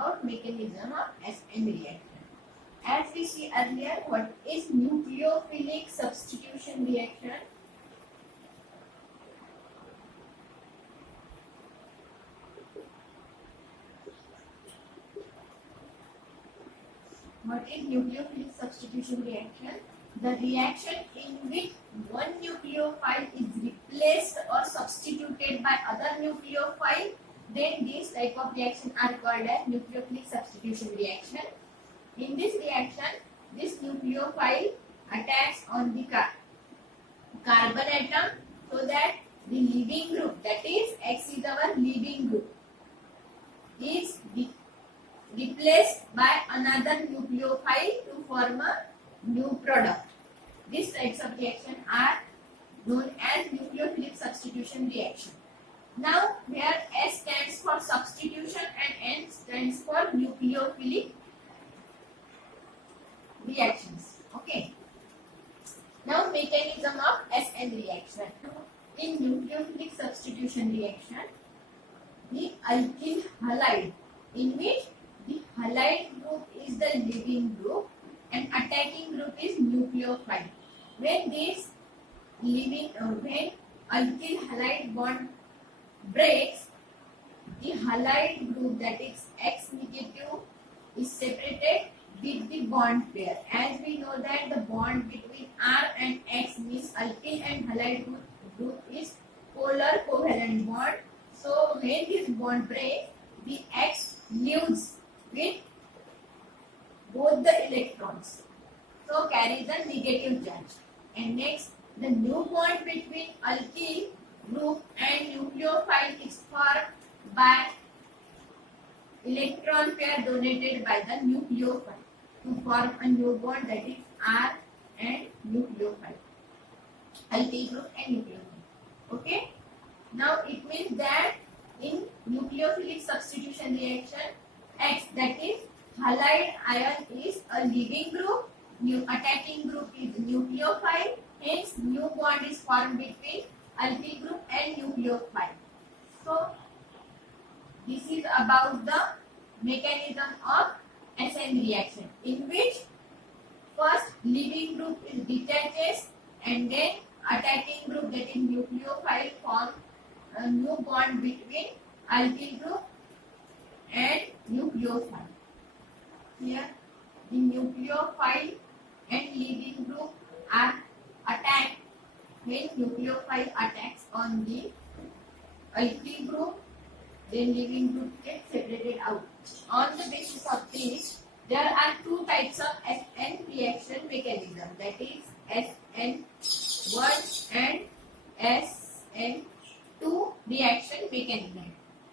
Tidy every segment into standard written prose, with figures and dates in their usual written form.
about mechanism of SN reaction. As we see earlier, what is nucleophilic substitution reaction? What is nucleophilic substitution reaction? The reaction in which one nucleophile is replaced or substituted by other nucleophile, then this type of reaction are called as nucleophilic substitution reaction. In this reaction, this nucleophile attacks on the carbon atom so that the leaving group, that is X is our leaving group, is replaced by another nucleophile to form a new product. These types of reaction are known as nucleophilic substitution reaction. Now, here S stands for substitution and N stands for nucleophilic reactions. Okay. Now, mechanism of SN reaction. In nucleophilic substitution reaction, the alkyl halide, in which the halide group is the leaving group and attacking group is nucleophile. When this when alkyl halide bond breaks, the halide group, that is X negative, is separated with the bond pair. As we know that the bond between R and X means alkyl and halide group is polar covalent bond. So when this bond breaks, the X leaves with both the electrons, so carries a negative charge. And next, the new bond between alkyl group and nucleophile is formed by electron pair donated by the nucleophile to form a new bond, that is R and nucleophile, alkyl group and nucleophile. Okay. Now it means that in nucleophilic substitution reaction, X, that is halide ion, is a leaving group, attacking group is nucleophile, hence new bond is formed between alkyl group and nucleophile. So this is about the mechanism of SN reaction, in which first leaving group is detaches and then attacking group, that is nucleophile, form a new bond between alkyl group and nucleophile. Here the nucleophile and leaving group are attacked. When nucleophile attacks on the alkyl group, then leaving group gets separated out. On the basis of this, there are two types of SN reaction mechanism, that is SN1 and SN2 reaction mechanism.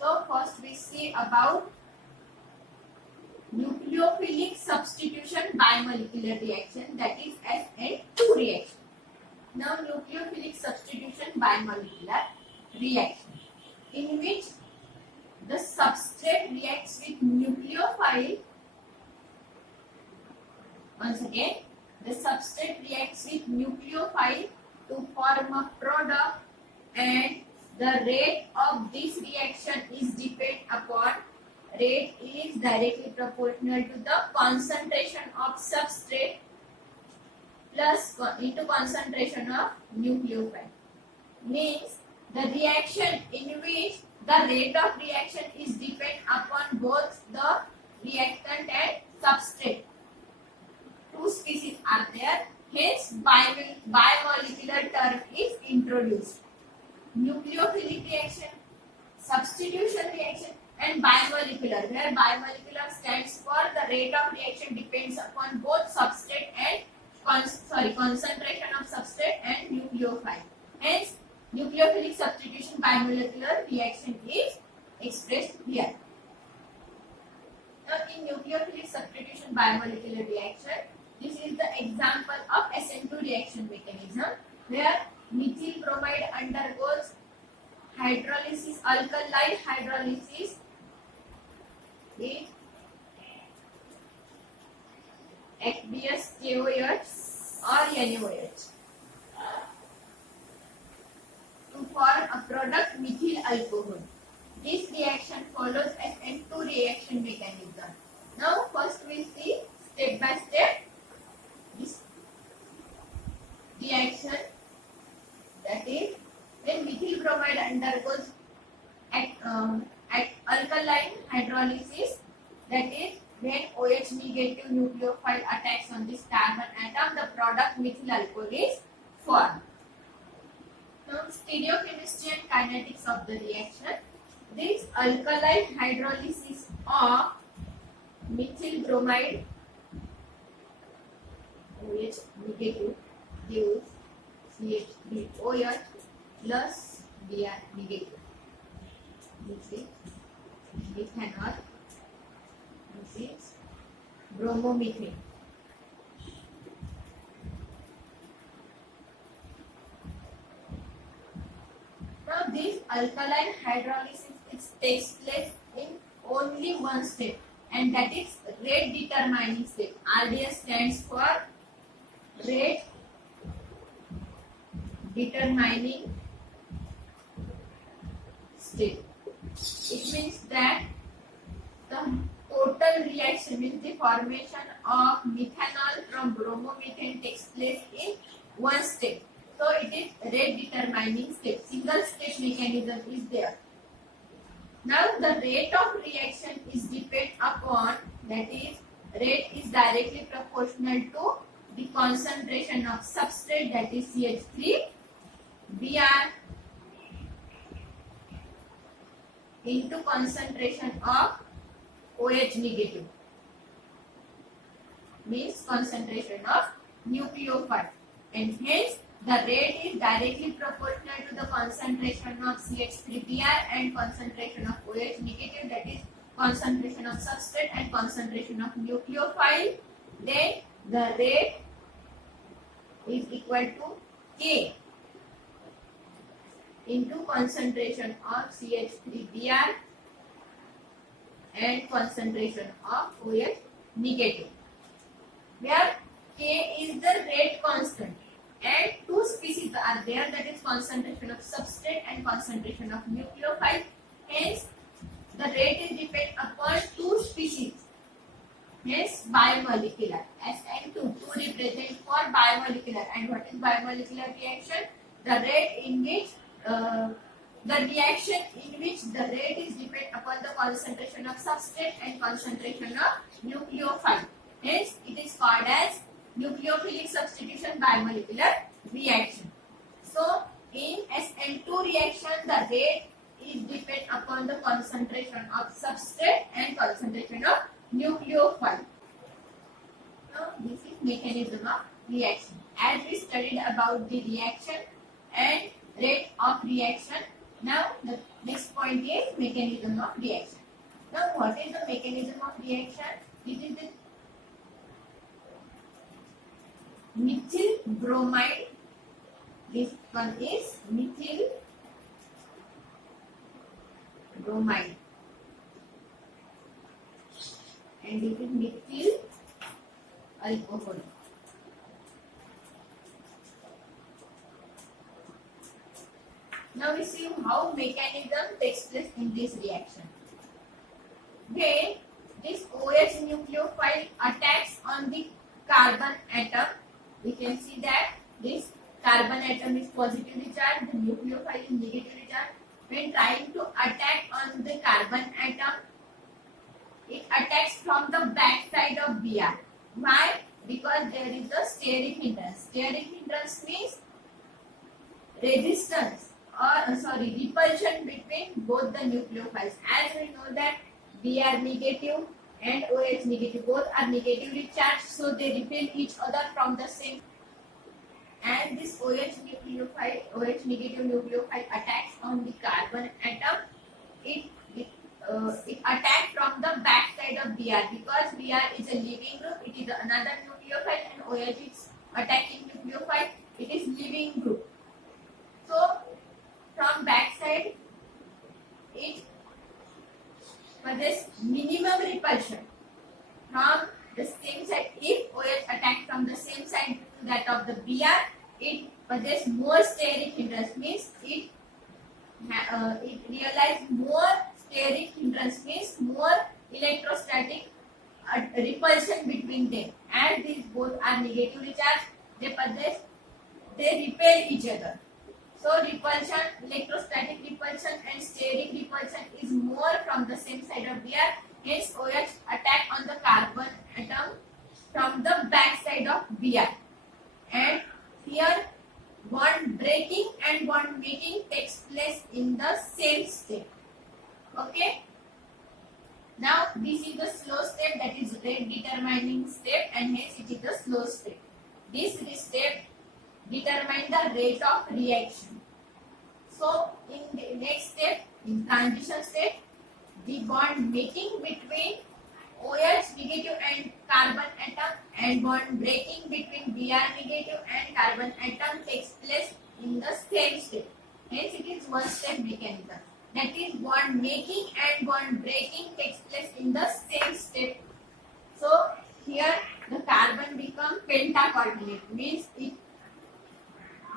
So first we see about nucleophilic substitution bimolecular reaction, that is SN2 reaction. Now, nucleophilic substitution bimolecular reaction, in which the substrate reacts with nucleophile. Once again, the substrate reacts with nucleophile to form a product, and the rate of this reaction is directly proportional to the concentration of substrate plus into concentration of nucleophile. Means the reaction in which the rate of reaction is depend upon both the reactant and substrate. Two species are there, hence bimolecular term is introduced. Nucleophilic reaction, substitution reaction, and bimolecular, where bimolecular stands for the rate of reaction depends upon both substrate and concentration of substrate and nucleophile. Hence, nucleophilic substitution bimolecular reaction is expressed here. Now, in nucleophilic substitution bimolecular reaction, this is the example of SN2 reaction mechanism, where methyl bromide undergoes hydrolysis, alkali hydrolysis with aqueous KOH or NaOH to form a product methyl alcohol. This reaction reaction follows SN2 reaction mechanism. Now first we see step by step this reaction, that is when methyl bromide undergoes at alkaline hydrolysis, that is when OH negative nucleophile attacks on this carbon atom, the product methyl alcohol is formed. Now stereochemistry and kinetics of the reaction. This alkaline hydrolysis of methyl bromide OH negative gives CH3OH plus Br negative. This is methanol. This is bromomethane. Now this alkaline hydrolysis takes place in only one step, and that is rate determining step. RDS stands for rate determining step. It means that the total reaction means the formation of methanol from bromomethane takes place in one step. So it is rate determining step. Single step mechanism is there. Now the rate of reaction is depend upon, that is rate is directly proportional to the concentration of substrate, that is CH3 Br into concentration of OH negative, means concentration of nucleophile, and hence the rate is directly proportional to the concentration of CH3Br and concentration of OH negative, that is concentration of substrate and concentration of nucleophile. Then the rate is equal to K into concentration of CH3Br and concentration of OH negative, where K is the rate constant and two species are there, that is concentration of substrate and concentration of nucleophile. Hence the rate is depend upon two species, hence biomolecular. SN2 2 represent for biomolecular. And what is biomolecular reaction? The rate in which the reaction in which the rate is depend upon the concentration of substrate and concentration of nucleophile. Hence it is called as nucleophilic substitution biomolecular reaction. So in SN2 reaction, the rate is depend upon the concentration of substrate and concentration of nucleophile. Now this is mechanism of reaction. As we studied about the reaction and rate of reaction, now the next point is mechanism of reaction. Now what is the mechanism of reaction? This is the methyl bromide. This one is methyl bromide, and this is methyl alcohol. Now we see how mechanism takes place in this reaction. When this OH nucleophile attacks on the carbon atom, we can see that this carbon atom is positively charged, the nucleophile is negatively charged. When trying to attack on the carbon atom, it attacks from the back side of Br. Why? Because there is a steric hindrance. Steric hindrance means resistance or repulsion between both the nucleophiles. As we know that Br negative and OH negative both are negatively charged, so they repel each other from the same. And this OH negative nucleophile attacks on the carbon atom. It attacks from the back side of Br, because Br is a leaving group. It is another nucleophile, and OH is attacking nucleophile. It is leaving group. So from back side, it possesses minimum repulsion. From the same side, if OH attacks from the same side to that of the Br, it possesses more steric hindrance, means it realizes more steric hindrance hindrance means more electrostatic repulsion between them. As these both are negatively charged, they repel each other. So repulsion, electrostatic repulsion and steric repulsion is more from the same side of Br. Hence OH attack on the carbon atom from the back side of Br. And here bond breaking and bond making takes place in the same step. Okay. Now this is the slow step, that is rate determining step, and hence it is the slow step. This step determines the rate of reaction. So in the next step, in transition step, the bond making between OH negative and carbon atom and bond breaking between Br negative and carbon atom takes place in the same step. Hence it is one step mechanism. That is, bond making and bond breaking takes place in the same step. So here the carbon become pentacoordinate, means it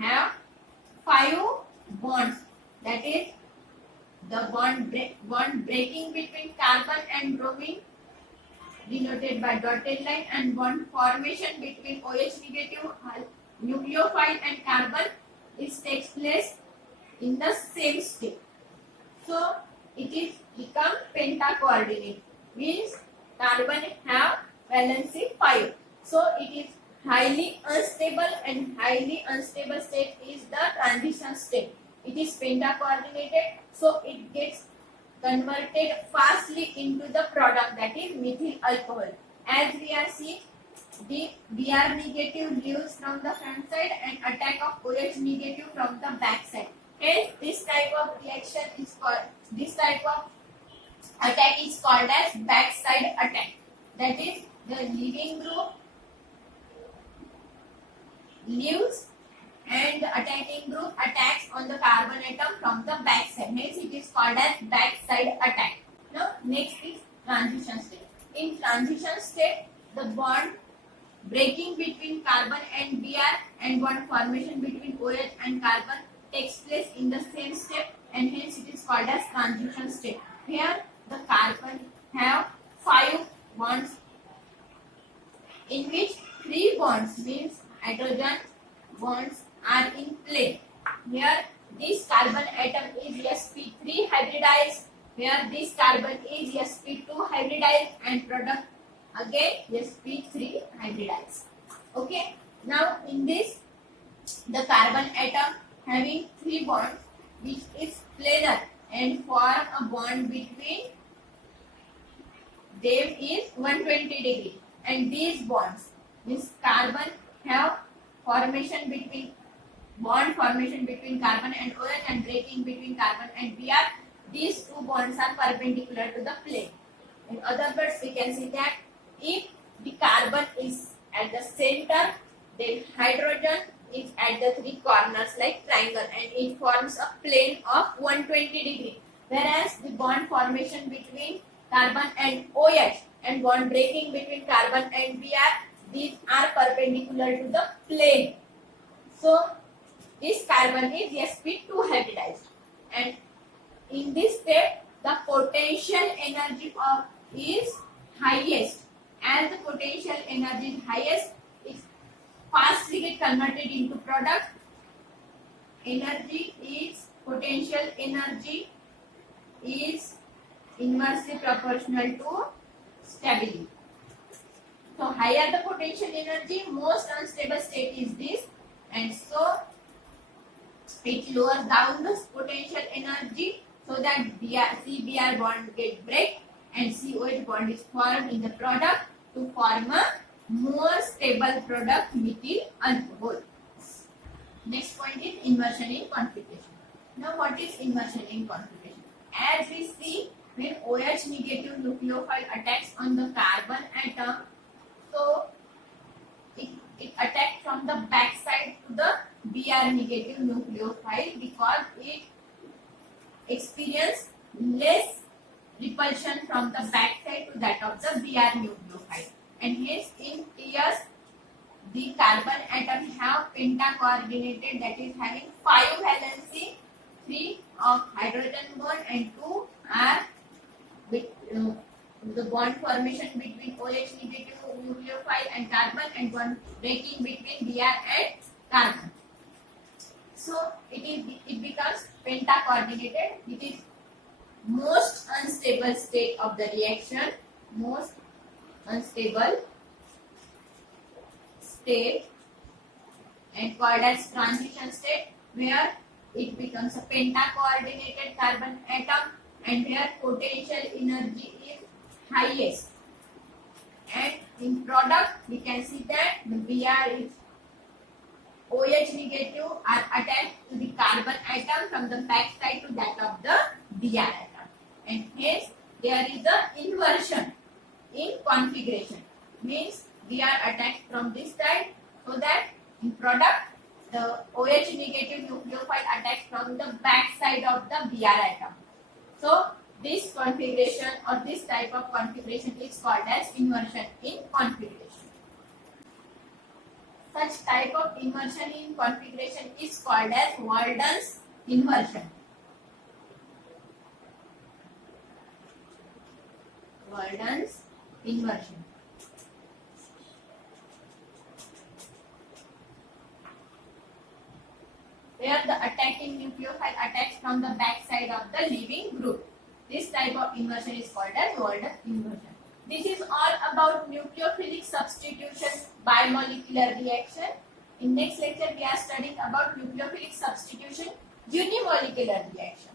have 5 bonds. That is, the bond breaking between carbon and bromine denoted by dotted line, and bond formation between OH negative nucleophile and carbon takes place in the same step. So it is become pentacoordinate, means carbon have valency 5. So it is highly unstable, and highly unstable state is the transition state. It is pentacoordinated, so it gets converted fastly into the product, that is methyl alcohol. As we are seeing, the Br negative leaves from the front side and attack of OH negative from the back side. Hence this type of reaction is called, this type of attack is called as backside attack. That is, the leaving group leaves and the attacking group attacks on the carbon atom from the back side. Hence it is called as backside attack. Now next is transition state. In transition state, the bond breaking between carbon and Br and bond formation between OH and carbon takes place in the same step, and hence it is called as transition state. Here the carbon have 5 bonds, in which 3 bonds means hydrogen bonds are in play. Here this carbon atom is sp3 hybridized, here this carbon is sp2 hybridized, and product again sp3 hybridized. Okay. Now in this, the carbon atom having 3 bonds which is planar and form a bond between them is 120 degree, and these bonds means carbon have formation between carbon and OH and breaking between carbon and Br. These 2 bonds are perpendicular to the plane. In other words, we can see that if the carbon is at the center, then hydrogen is at the 3 corners like triangle, and it forms a plane of 120 degree. Whereas the bond formation between carbon and OH and bond breaking between carbon and Br, these are perpendicular to the plane. So this carbon is sp2 hybridized, and in this step the potential energy is highest. As the potential energy is highest, it fastly get converted into product. Potential energy is inversely proportional to stability. So higher the potential energy, most unstable state is this, and so it lowers down the potential energy so that CBr bond get break and COH bond is formed in the product to form a more stable product, methyl alcohol. Next point is inversion in configuration. Now what is inversion in configuration? As we see, when OH negative nucleophile attacks on the carbon atom, so it attacks from the back side to the Br negative nucleophile because it experiences less repulsion from the back side to that of the Br nucleophile, and hence in TS the carbon atom have pentacoordinated, that is having 5 valency, 3 of hydrogen bond and 2 are the bond formation between OH negative nucleophile and carbon, and bond breaking between Br and carbon. So it becomes pentacoordinated. It is most unstable state of the reaction, most unstable state, and called as transition state, where it becomes a pentacoordinated carbon atom and where potential energy is highest. And in product we can see that the Br is OH negative are attached to the carbon atom from the back side to that of the Br atom, and hence there is a inversion in configuration. Means Br attached from this side, so that in product the OH negative nucleophile attached from the back side of the Br atom. So this configuration or this type of configuration is called as inversion in configuration. Such type of inversion in configuration is called as Walden's inversion. Walden's inversion. Where the attacking nucleophile attacks from the back side of the leaving group. This type of inversion is called as Walden inversion. This is all about nucleophilic substitution by molecular reaction. In next lecture we are studying about nucleophilic substitution unimolecular reaction.